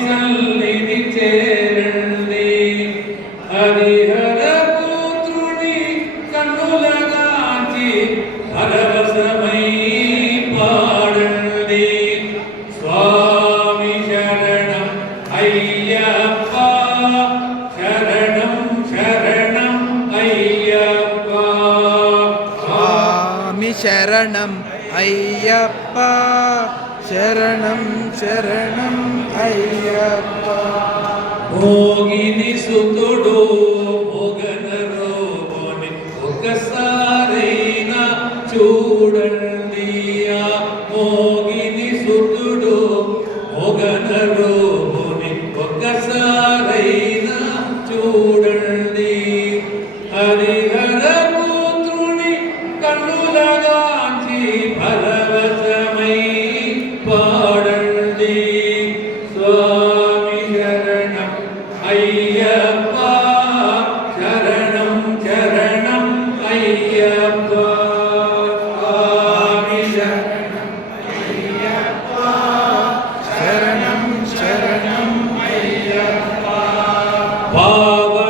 సన్నిధి చేరండి. హరిహర పుత్రుని కన్నులగాంచి పరవశమై పాడండి. స్వామి శరణం అయ్యప్ప, శరణం శరణం అయ్యప్ప. స్వామి శరణం అయ్యప్ప, శరణం శరణం అయ్యప్ప. మోగిని సుతుడు మొగన రోగని ఒకసారైనా చూడండి. ఆ మోగిని సుతుడు మొగన రోగని ఒకసారైనా చూడండి. హరిహర పుత్రుని కన్నులగాంచి పరవశమై పాడండి. స్వామి శరణం అయ్యప్ప.